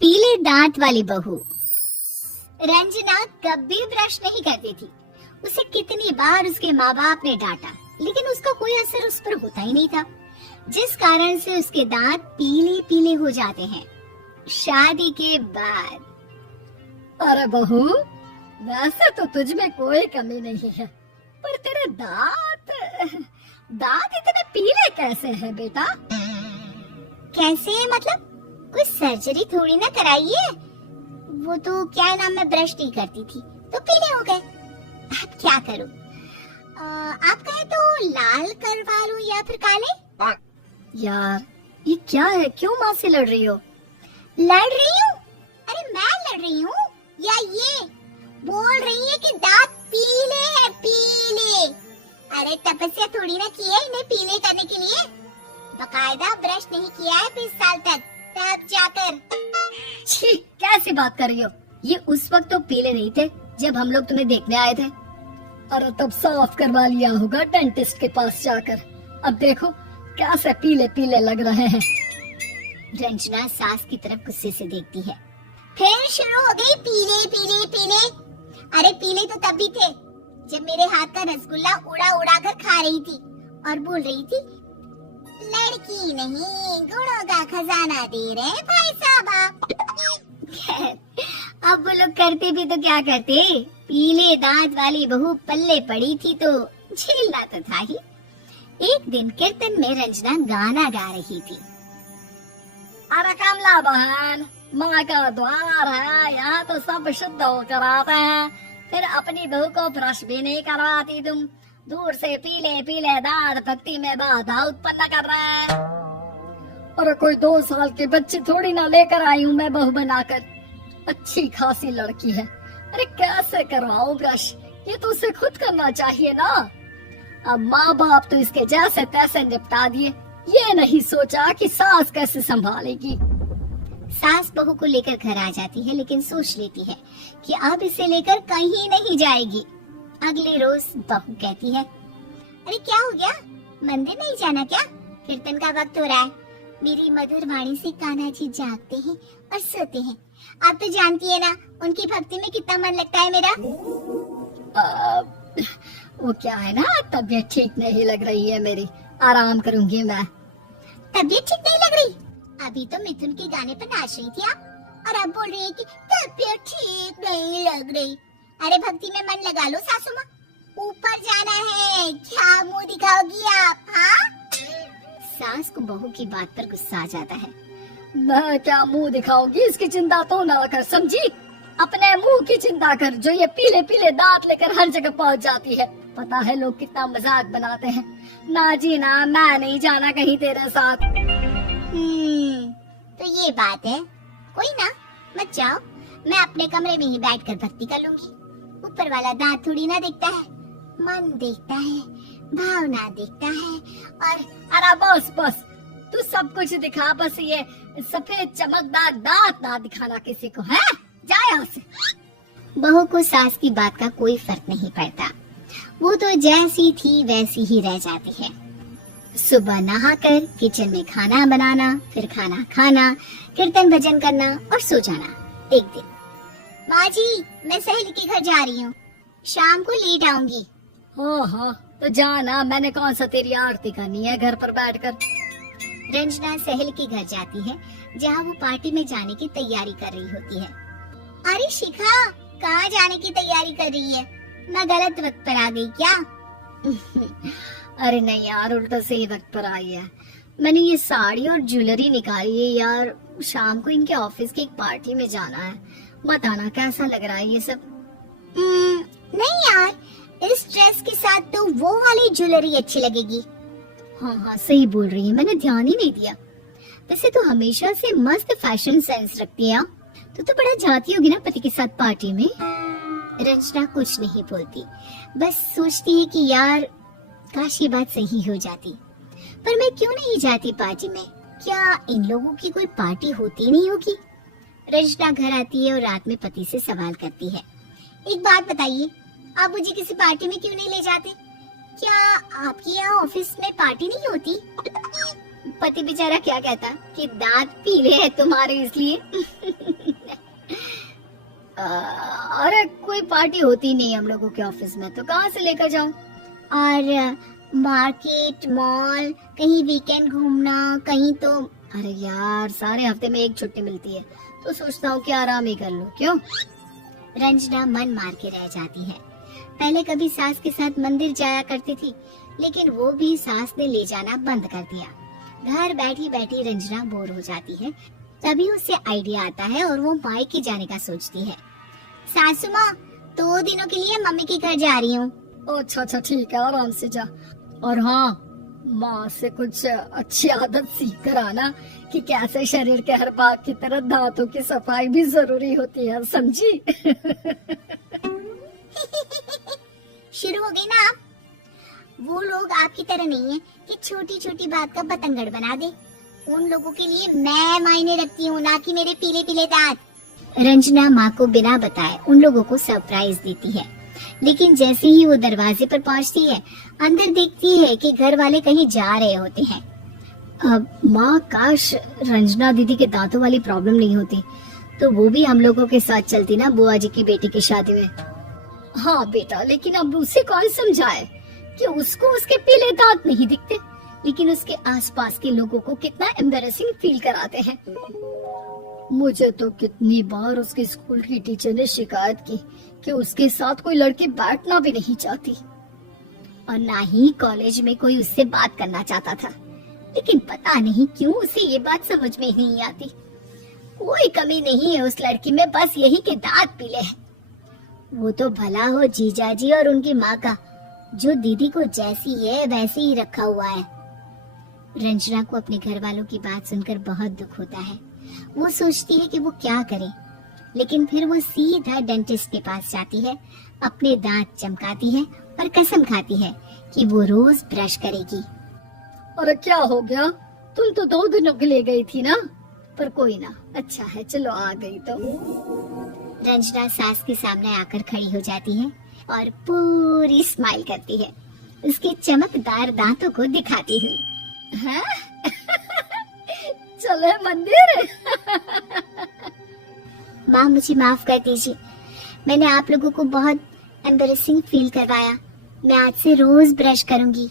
पीले दांत वाली बहू। रंजना कभी ब्रश नहीं करती थी। उसे कितनी बार उसके माँ बाप ने डांटा, लेकिन उसका कोई असर उस पर होता ही नहीं था, जिस कारण से उसके दांत पीले पीले हो जाते हैं। शादी के बाद। अरे बहू, वैसे तो तुझ में कोई कमी नहीं है, पर तेरे दांत इतने पीले कैसे हैं बेटा? कैसे मतलब? कोई सर्जरी थोड़ी ना कराई है। वो तो क्या नाम, मैं ब्रश नहीं करती थी तो पीले हो गए। अब क्या करूं? आप कहे तो लाल करवा लूं या फिर काले? यार ये क्या है, क्यों माँ से लड़ रही हो? लड़ रही हूँ? अरे मैं लड़ रही हूँ या ये बोल रही है कि दांत पीले हैं, पीले। अरे तपस्या थोड़ी ना की है इन्हें पीले करने के लिए। बकायदा ब्रश नहीं किया है 20 साल तक, तब जाकर। छी, कैसी बात कर रही हो? ये उस वक्त तो पीले नहीं थे जब हम लोग तुम्हें देखने आए थे। अरे तब साफ करवा लिया होगा डेंटिस्ट के पास जाकर। अब देखो कैसे पीले पीले लग रहे हैं। रंजना सास की तरफ गुस्से से देखती है। फिर शुरू हो गई पीले पीले पीले। अरे पीले तो तब भी थे जब मेरे हाथ का रसगुल्ला उड़ा उड़ा कर खा रही थी और बोल रही थी, लड़की नहीं गुणों का खजाना दे रहे भाई साहब। अब वो लोग करते भी तो क्या करते, पीले दांत वाली बहू पल्ले पड़ी थी तो झेलना तो था ही। एक दिन कीर्तन में रंजना गाना गा रही थी। अरे कमला बहन, माँ का द्वार है, यहाँ तो सब शुद्ध होकर आते हैं, फिर अपनी बहू को ब्रश भी नहीं करवाती तुम। दूर से पीले पीले दांत भक्ति में बाधा उत्पन्न कर रहे हैं। अरे कोई 2 साल के बच्चे थोड़ी ना लेकर आई हूँ मैं बहू बनाकर। अच्छी खासी लड़की है, अरे कैसे करवाओ ब्रश? ये तो उसे खुद करना चाहिए ना। अब माँ बाप तो इसके जैसे तैसे निपटा दिए, ये नहीं सोचा कि सास कैसे संभालेगी। सास बहू को लेकर घर आ जाती है, लेकिन सोच लेती है कि अब इसे लेकर कहीं नहीं जाएगी। अगले रोज बहू कहती है, अरे क्या हो गया, मंदिर नहीं जाना क्या? कीर्तन का वक्त हो रहा है। मेरी मधुर वाणी से कान्हा जी जागते हैं और सोते हैं। आप तो जानती है ना उनकी भक्ति में कितना मन लगता है मेरा। वो क्या है ना, तबीयत ठीक नहीं लग रही है मेरी, आराम करूंगी मैं। तबीयत ठीक नहीं लग रही? अभी तो मिथुन के गाने पर नाच रही थी आप, और अब बोल रही है कि तबीयत ठीक नहीं लग रही। अरे भक्ति में मन लगा लो सासू माँ, ऊपर जाना है, क्या मुंह दिखाओगी आप? हाँ? सास को बहू की बात पर गुस्सा आ जाता है। मैं क्या मुंह दिखाऊंगी, इसकी चिंता तो ना कर, समझी? अपने मुंह की चिंता कर, जो ये पीले पीले दांत लेकर हर जगह पहुंच जाती है। पता है लोग कितना मजाक बनाते हैं। ना जी ना, मैं नहीं जाना कहीं तेरे साथ। तो ये बात है, कोई ना, मत जाओ, मैं अपने कमरे में ही बैठकर भक्ति कर लूंगी। ऊपर वाला दांत थोड़ी ना देखता है, मन देखता है, भावना देखता है। और अरे बस बस, तू सब कुछ दिखा, बस ये सफेद चमकदार दांत ना दिखाना किसी को, है? जा यहाँ से। बहू को सास की बात का कोई फर्क नहीं पड़ता, वो तो जैसी थी वैसी ही रह जाती है। सुबह नहाकर किचन में खाना बनाना, फिर खाना खाना, कीर्तन भजन करना और सो जाना। एक दिन, माँ जी मैं सहेली के घर जा रही हूँ, शाम को लेट आऊंगी। हाँ, तो जाना, मैंने कौन सा तेरी आरती करनी है घर पर बैठकर। रंजना सहेली के घर जाती है, जहाँ वो पार्टी में जाने की तैयारी कर रही होती है। अरे शिखा, कहाँ जाने की तैयारी कर रही है? मैं गलत वक्त पर आ गई क्या? अरे नहीं यार, उल्टा सही वक्त पर आई है। मैंने ये साड़ी और ज्वेलरी निकाली है यार, शाम को इनके ऑफिस की एक पार्टी में जाना है। मत आना, कैसा लग रहा है ये सब? नहीं यार, इस ड्रेस के साथ तो वो वाली ज्वेलरी अच्छी लगेगी। हाँ, सही बोल रही है, मैंने ध्यान ही नहीं दिया। वैसे तो हमेशा से मस्त फैशन सेंस रखती है, तो बड़ा जाती होगी ना पति के साथ पार्टी में। रंजना कुछ नहीं बोलती, बस सोचती है कि यार काश ये बात सही हो जाती, पर मैं क्यों नहीं जाती पार्टी में? क्या इन लोगों की कोई पार्टी होती नहीं होगी? रंजना घर आती है और रात में पति से सवाल करती है, एक बात बताइए, आप मुझे किसी पार्टी में क्यों नहीं ले जाते? क्या आपके यहाँ ऑफिस में पार्टी नहीं होती? पति बेचारा क्या कहता कि दांत पीले हैं तुम्हारे इसलिए। अरे कोई पार्टी होती नहीं हम लोगों के ऑफिस में, तो कहाँ से लेकर जाऊं? और मार्केट, मॉल, कहीं वीकेंड घूमना, कहीं तो। अरे यार सारे हफ्ते में एक छुट्टी मिलती है, तो सोचता हूँ कि आराम ही कर लूं। क्यों? रंजना मन मार के रह जाती है। पहले कभी सास के साथ मंदिर जाया करती थी, लेकिन वो भी सास ने ले जाना बंद कर दिया। घर बैठी बैठी रंजना बोर हो जाती है। तभी उसे आइडिया आता है और वो मायके जाने का सोचती है। सासू माँ, 2 दिनों के लिए मम्मी के घर जा रही हूँ। अच्छा अच्छा ठीक है, आराम से जा। और हाँ, माँ से कुछ अच्छी आदत सीख कर आना कि कैसे शरीर के हर भाग की तरह दांतों की सफाई भी जरूरी होती है, समझी? शुरू हो गई ना आप? वो लोग आपकी तरह नहीं है कि छोटी छोटी बात का बतंगड़ बना दे। उन लोगों के लिए मैं मायने रखती हूँ, ना कि मेरे पीले पीले दांत। रंजना माँ को बिना बताए उन लोगों को सरप्राइज देती है, लेकिन जैसे ही वो दरवाजे पर पहुंचती है, अंदर देखती है कि घर वाले कहीं जा रहे होते हैं। अब माँ, काश रंजना दीदी के दांतों वाली प्रॉब्लम नहीं होती, तो वो भी हम लोगों के साथ चलती ना बुआ जी की बेटी की शादी में। हाँ बेटा, लेकिन अब उसे कौन समझाए कि उसको उसके पीले दांत नहीं दिखते, लेकिन उसके आसपास के लोगों को कितना एम्बैरेसिंग फील कराते हैं। मुझे तो कितनी बार उसके स्कूल की टीचर ने शिकायत की कि उसके साथ कोई लड़की बैठना भी नहीं चाहती, और ना ही कॉलेज में कोई उससे बात करना चाहता था। लेकिन पता नहीं क्यों उसे ये बात समझ में नहीं आती। कोई कमी नहीं है उस लड़की में, बस यही कि दांत पीले हैं। वो तो भला हो जीजाजी और उनकी माँ का, जो दीदी को जैसी है वैसे ही रखा हुआ है। रंजना को अपने घर वालों की बात सुनकर बहुत दुख होता है। वो सोचती है कि वो क्या करे, लेकिन फिर वो सीधा डेंटिस्ट के पास जाती है, अपने दांत चमकाती है और कसम खाती है कि वो रोज ब्रश करेगी। अरे क्या हो गया? तुम तो 2 दिनों के लिए गई थी ना, पर कोई ना, अच्छा है, चलो आ गई तो। रंजना सास के सामने आकर खड़ी हो जाती है और पूरी स्माइल करती है, उसके चमकदार दांतों को दिखाती हुई। हैं? चले मंदिर? माँ, मुझे माफ कर दीजिए, मैंने आप लोगों को बहुत एम्बैरेसिंग फील करवाया। मैं आज से रोज ब्रश करूंगी।